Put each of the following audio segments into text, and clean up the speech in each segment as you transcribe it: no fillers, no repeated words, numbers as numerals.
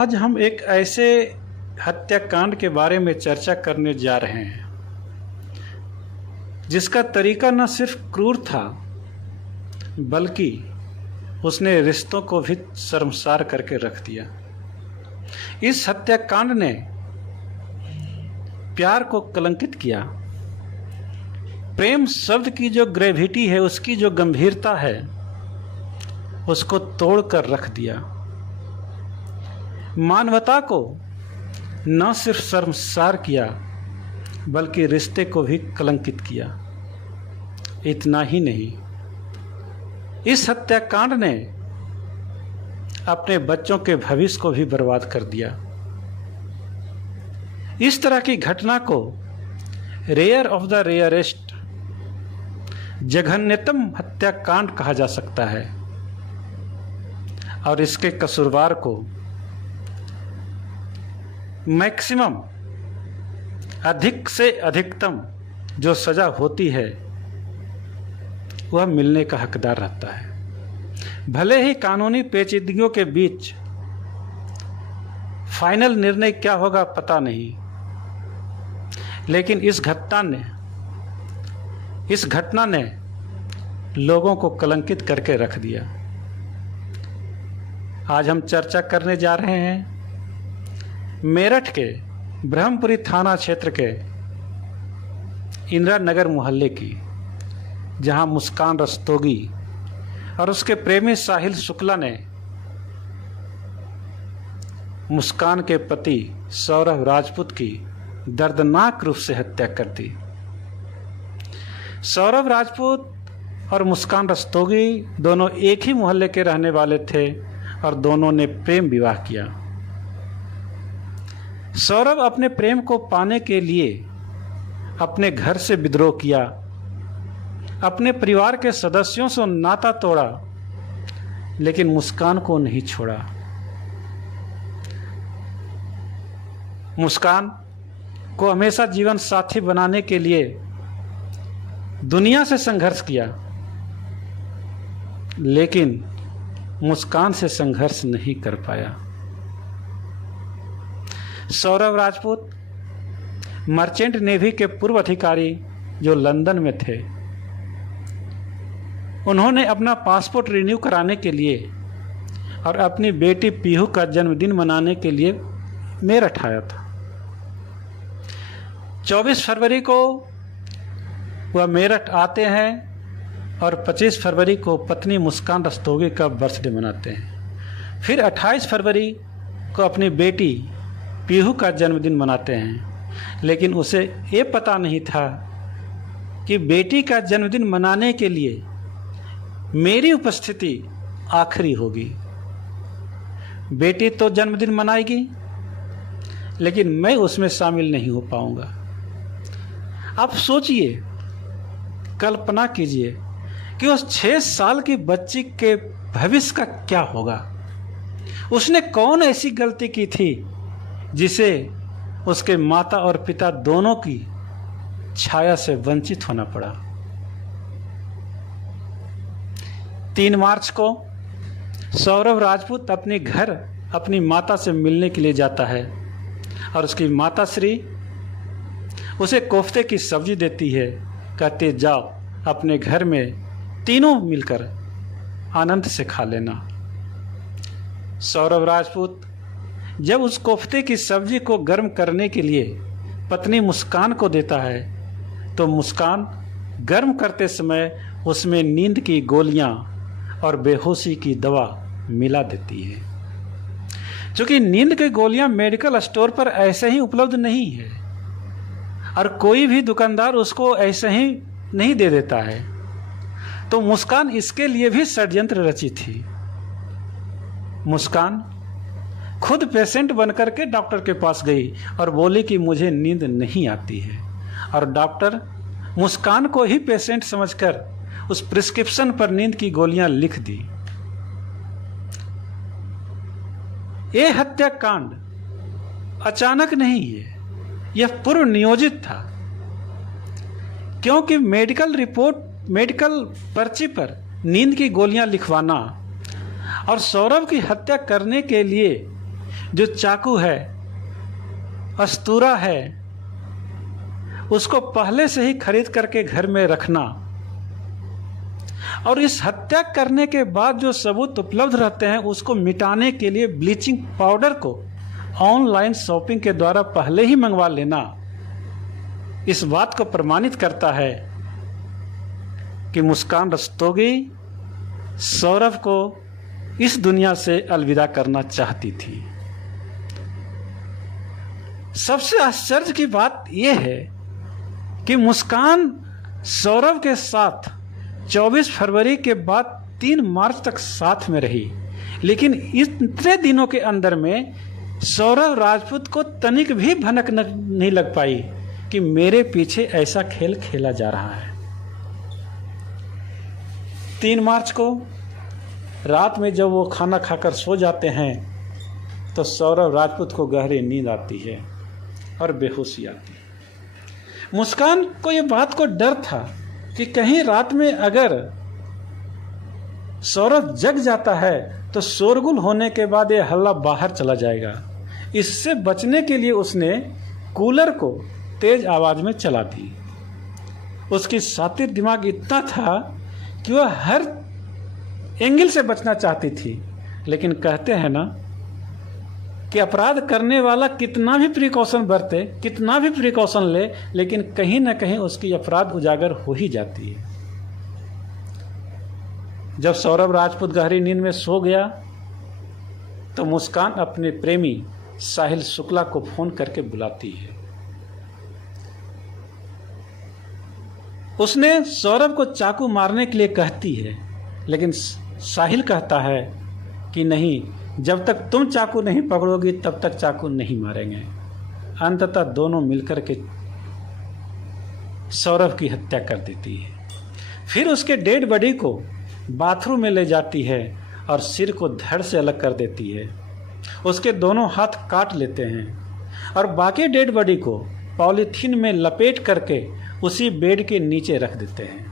आज हम एक ऐसे हत्याकांड के बारे में चर्चा करने जा रहे हैं जिसका तरीका न सिर्फ क्रूर था बल्कि उसने रिश्तों को भी शर्मसार करके रख दिया। इस हत्याकांड ने प्यार को कलंकित किया। प्रेम शब्द की जो ग्रेविटी है, उसकी जो गंभीरता है, उसको तोड़कर रख दिया। मानवता को न सिर्फ शर्मसार किया बल्कि रिश्ते को भी कलंकित किया। इतना ही नहीं, इस हत्याकांड ने अपने बच्चों के भविष्य को भी बर्बाद कर दिया। इस तरह की घटना को रेयर ऑफ द रेयरेस्ट, जघन्यतम हत्याकांड कहा जा सकता है और इसके कसूरवार को मैक्सिमम, अधिक से अधिकतम जो सजा होती है वह मिलने का हकदार रहता है। भले ही कानूनी पेचीदगियों के बीच फाइनल निर्णय क्या होगा पता नहीं, लेकिन इस घटना ने लोगों को कलंकित करके रख दिया। आज हम चर्चा करने जा रहे हैं मेरठ के ब्रह्मपुरी थाना क्षेत्र के इंदिरा नगर मोहल्ले की, जहां मुस्कान रस्तोगी और उसके प्रेमी साहिल शुक्ला ने मुस्कान के पति सौरभ राजपूत की दर्दनाक रूप से हत्या कर दी। सौरभ राजपूत और मुस्कान रस्तोगी दोनों एक ही मोहल्ले के रहने वाले थे और दोनों ने प्रेम विवाह किया। सौरभ अपने प्रेम को पाने के लिए अपने घर से विद्रोह किया, अपने परिवार के सदस्यों से नाता तोड़ा, लेकिन मुस्कान को नहीं छोड़ा। मुस्कान को हमेशा जीवन साथी बनाने के लिए दुनिया से संघर्ष किया, लेकिन मुस्कान से संघर्ष नहीं कर पाया। सौरभ राजपूत मर्चेंट नेवी के पूर्व अधिकारी जो लंदन में थे, उन्होंने अपना पासपोर्ट रिन्यू कराने के लिए और अपनी बेटी पीहू का जन्मदिन मनाने के लिए मेरठ आया था। 24 फरवरी को वह मेरठ आते हैं और 25 फरवरी को पत्नी मुस्कान रस्तोगी का बर्थडे मनाते हैं। फिर 28 फरवरी को अपनी बेटी पीहू का जन्मदिन मनाते हैं, लेकिन उसे ये पता नहीं था कि बेटी का जन्मदिन मनाने के लिए मेरी उपस्थिति आखिरी होगी। बेटी तो जन्मदिन मनाएगी, लेकिन मैं उसमें शामिल नहीं हो पाऊंगा। आप सोचिए, कल्पना कीजिए कि उस 6 साल की बच्ची के भविष्य का क्या होगा। उसने कौन ऐसी गलती की थी जिसे उसके माता और पिता दोनों की छाया से वंचित होना पड़ा। 3 मार्च को सौरभ राजपूत अपने घर अपनी माता से मिलने के लिए जाता है और उसकी माता श्री उसे कोफ्ते की सब्जी देती है, कहते जाओ अपने घर में तीनों मिलकर आनंद से खा लेना। सौरभ राजपूत जब उस कोफ्ते की सब्जी को गर्म करने के लिए पत्नी मुस्कान को देता है, तो मुस्कान गर्म करते समय उसमें नींद की गोलियां और बेहोशी की दवा मिला देती है। क्योंकि नींद की गोलियां मेडिकल स्टोर पर ऐसे ही उपलब्ध नहीं है और कोई भी दुकानदार उसको ऐसे ही नहीं दे देता है, तो मुस्कान इसके लिए भी षड्यंत्र रची थी। मुस्कान खुद पेशेंट बनकर के डॉक्टर के पास गई और बोली कि मुझे नींद नहीं आती है, और डॉक्टर मुस्कान को ही पेशेंट समझकर उस प्रिस्क्रिप्शन पर नींद की गोलियां लिख दी। यह हत्याकांड अचानक नहीं है, यह पूर्व नियोजित था, क्योंकि मेडिकल पर्ची पर नींद की गोलियां लिखवाना और सौरभ की हत्या करने के लिए जो चाकू है, अस्तूरा है, उसको पहले से ही खरीद करके घर में रखना, और इस हत्या करने के बाद जो सबूत उपलब्ध रहते हैं उसको मिटाने के लिए ब्लीचिंग पाउडर को ऑनलाइन शॉपिंग के द्वारा पहले ही मंगवा लेना, इस बात को प्रमाणित करता है कि मुस्कान रस्तोगी सौरभ को इस दुनिया से अलविदा करना चाहती थी। सबसे आश्चर्य की बात यह है कि मुस्कान सौरभ के साथ 24 फरवरी के बाद 3 मार्च तक साथ में रही, लेकिन इतने दिनों के अंदर में सौरभ राजपूत को तनिक भी भनक नहीं लग पाई कि मेरे पीछे ऐसा खेल खेला जा रहा है। 3 मार्च को रात में जब वो खाना खाकर सो जाते हैं तो सौरभ राजपूत को गहरी नींद आती है और बेहोशी आती है। मुस्कान को ये बात को डर था कि कहीं रात में अगर सौरभ जग जाता है तो शोरगुल होने के बाद ये हल्ला बाहर चला जाएगा। इससे बचने के लिए उसने कूलर को तेज आवाज में चला दी। उसकी शातिर दिमाग इतना था कि वह हर एंगल से बचना चाहती थी, लेकिन कहते हैं ना कि अपराध करने वाला कितना भी प्रिकॉशन बरते, कितना भी प्रिकॉशन ले, लेकिन कहीं ना कहीं उसकी अपराध उजागर हो ही जाती है। जब सौरभ राजपूत गहरी नींद में सो गया तो मुस्कान अपने प्रेमी साहिल शुक्ला को फोन करके बुलाती है। उसने सौरभ को चाकू मारने के लिए कहती है, लेकिन साहिल कहता है कि नहीं, जब तक तुम चाकू नहीं पकड़ोगी तब तक चाकू नहीं मारेंगे। अंततः दोनों मिलकर के सौरभ की हत्या कर देती है। फिर उसके डेड बॉडी को बाथरूम में ले जाती है और सिर को धड़ से अलग कर देती है। उसके दोनों हाथ काट लेते हैं और बाकी डेड बॉडी को पॉलीथीन में लपेट करके उसी बेड के नीचे रख देते हैं।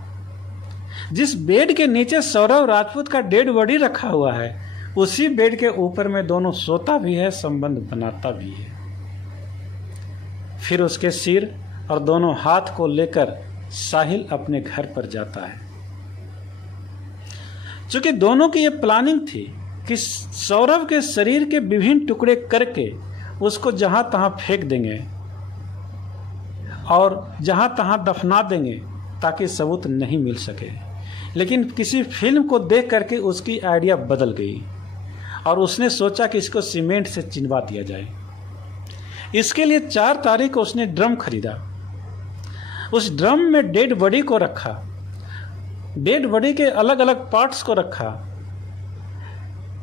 जिस बेड के नीचे सौरभ राजपूत का डेड बॉडी रखा हुआ है, उसी बेड के ऊपर में दोनों सोता भी है, संबंध बनाता भी है। फिर उसके सिर और दोनों हाथ को लेकर साहिल अपने घर पर जाता है। चूंकि दोनों की यह प्लानिंग थी कि सौरभ के शरीर के विभिन्न टुकड़े करके उसको जहां तहां फेंक देंगे और जहां तहां दफना देंगे ताकि सबूत नहीं मिल सके, लेकिन किसी फिल्म को देख करके उसकी आइडिया बदल गई और उसने सोचा कि इसको सीमेंट से चिनवा दिया जाए। इसके लिए 4 तारीख को उसने ड्रम खरीदा। उस ड्रम में डेड बॉडी को रखा, डेड बॉडी के अलग अलग पार्ट्स को रखा,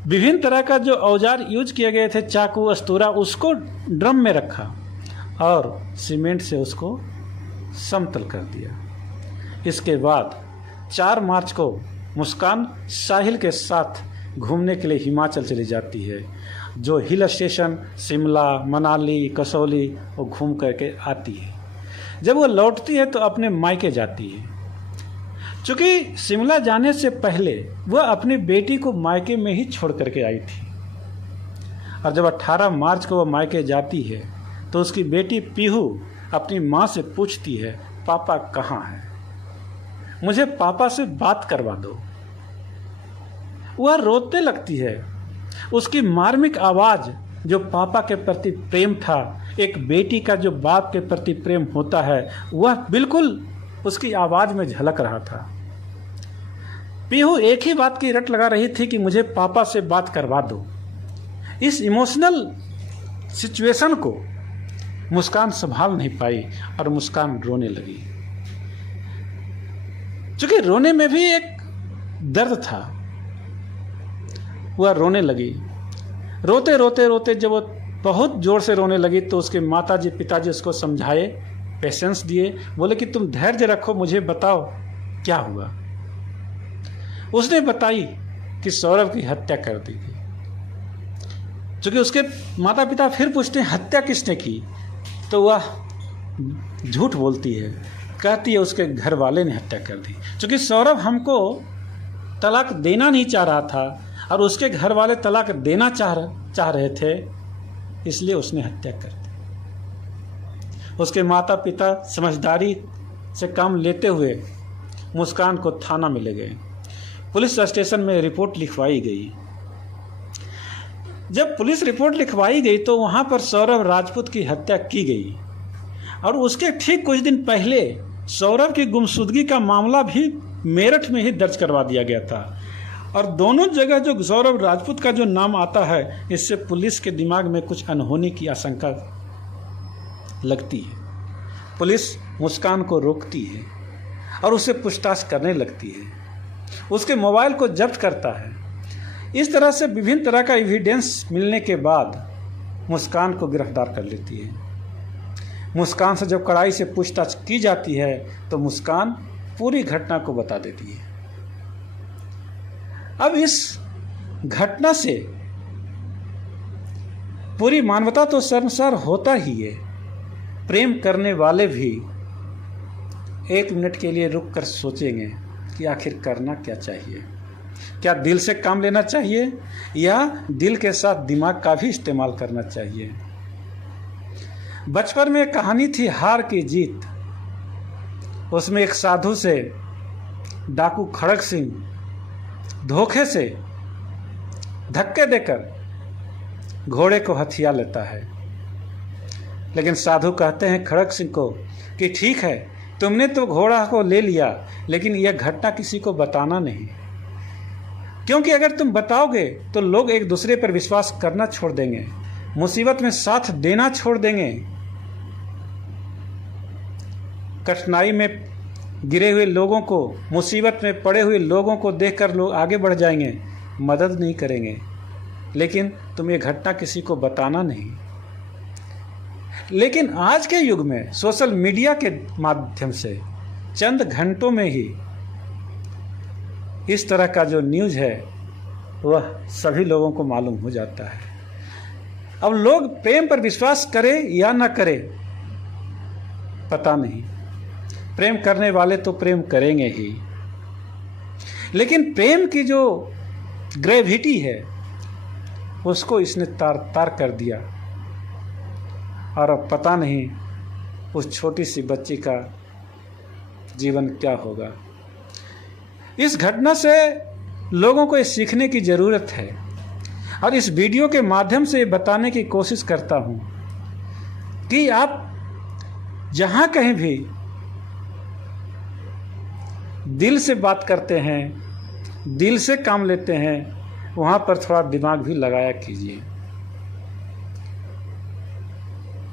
विभिन्न तरह का जो औजार यूज किए गए थे, चाकू, अस्तूरा, उसको ड्रम में रखा और सीमेंट से उसको समतल कर दिया। इसके बाद 4 मार्च को मुस्कान साहिल के साथ घूमने के लिए हिमाचल चली जाती है। जो हिल स्टेशन शिमला, मनाली, कसौली वो घूम करके आती है। जब वो लौटती है तो अपने मायके जाती है। चूँकि शिमला जाने से पहले वह अपनी बेटी को मायके में ही छोड़ करके आई थी, और जब 18 मार्च को वह मायके जाती है तो उसकी बेटी पीहू अपनी माँ से पूछती है, पापा कहाँ हैं, मुझे पापा से बात करवा दो। वह रोते लगती है। उसकी मार्मिक आवाज़ जो पापा के प्रति प्रेम था, एक बेटी का जो बाप के प्रति प्रेम होता है, वह बिल्कुल उसकी आवाज़ में झलक रहा था। पीहू एक ही बात की रट लगा रही थी कि मुझे पापा से बात करवा दो। इस इमोशनल सिचुएशन को मुस्कान संभाल नहीं पाई और मुस्कान रोने लगी। चूंकि रोने में भी एक दर्द था, वह रोने लगी। रोते रोते रोते जब वो बहुत जोर से रोने लगी तो उसके माताजी पिताजी उसको समझाए, पेशेंस दिए, बोले कि तुम धैर्य रखो, मुझे बताओ क्या हुआ। उसने बताई कि सौरभ की हत्या कर दी थी। चूंकि उसके माता पिता फिर पूछते हैं हत्या किसने की, तो वह झूठ बोलती है, कहती है उसके घर वाले ने हत्या कर दी। चूंकि सौरभ हमको तलाक देना नहीं चाह रहा था और उसके घर वाले तलाक देना चाह रहे थे, इसलिए उसने हत्या कर दी। उसके माता पिता समझदारी से काम लेते हुए मुस्कान को थाना में ले गए। पुलिस स्टेशन में रिपोर्ट लिखवाई गई। जब पुलिस रिपोर्ट लिखवाई गई तो वहाँ पर सौरभ राजपूत की हत्या की गई और उसके ठीक कुछ दिन पहले सौरभ की गुमशुदगी का मामला भी मेरठ में ही दर्ज करवा दिया गया था। और दोनों जगह जो सौरभ राजपूत का जो नाम आता है, इससे पुलिस के दिमाग में कुछ अनहोनी की आशंका लगती है। पुलिस मुस्कान को रोकती है और उससे पूछताछ करने लगती है, उसके मोबाइल को जब्त करता है। इस तरह से विभिन्न तरह का एविडेंस मिलने के बाद मुस्कान को गिरफ्तार कर लेती है। मुस्कान से जब कड़ाई से पूछताछ की जाती है तो मुस्कान पूरी घटना को बता देती है। अब इस घटना से पूरी मानवता तो शर्मसार होता ही है। प्रेम करने वाले भी 1 मिनट के लिए रुक कर सोचेंगे कि आखिर करना क्या चाहिए। क्या दिल से काम लेना चाहिए या दिल के साथ दिमाग का भी इस्तेमाल करना चाहिए। बचपन में एक कहानी थी हार की जीत। उसमें एक साधु से डाकू खड़क सिंह धोखे से धक्के देकर घोड़े को हथिया लेता है। लेकिन साधु कहते हैं खड़क सिंह को कि ठीक है, तुमने तो घोड़ा को ले लिया, लेकिन यह घटना किसी को बताना नहीं, क्योंकि अगर तुम बताओगे तो लोग एक दूसरे पर विश्वास करना छोड़ देंगे, मुसीबत में साथ देना छोड़ देंगे। कठिनाई में गिरे हुए लोगों को, मुसीबत में पड़े हुए लोगों को देखकर लोग आगे बढ़ जाएंगे, मदद नहीं करेंगे। लेकिन तुम ये घटना किसी को बताना नहीं। लेकिन आज के युग में सोशल मीडिया के माध्यम से चंद घंटों में ही इस तरह का जो न्यूज़ है वह सभी लोगों को मालूम हो जाता है। अब लोग प्रेम पर विश्वास करें या न करें पता नहीं। प्रेम करने वाले तो प्रेम करेंगे ही, लेकिन प्रेम की जो ग्रेविटी है उसको इसने तार तार कर दिया। और अब पता नहीं उस छोटी सी बच्ची का जीवन क्या होगा। इस घटना से लोगों को ये सीखने की ज़रूरत है और इस वीडियो के माध्यम से ये बताने की कोशिश करता हूँ कि आप जहाँ कहीं भी दिल से बात करते हैं, दिल से काम लेते हैं, वहाँ पर थोड़ा दिमाग भी लगाया कीजिए।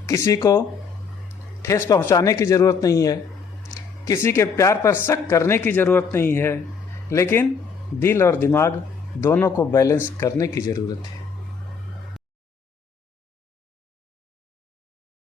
किसी को ठेस पहुँचाने की ज़रूरत नहीं है, किसी के प्यार पर शक करने की ज़रूरत नहीं है, लेकिन दिल और दिमाग दोनों को बैलेंस करने की ज़रूरत है।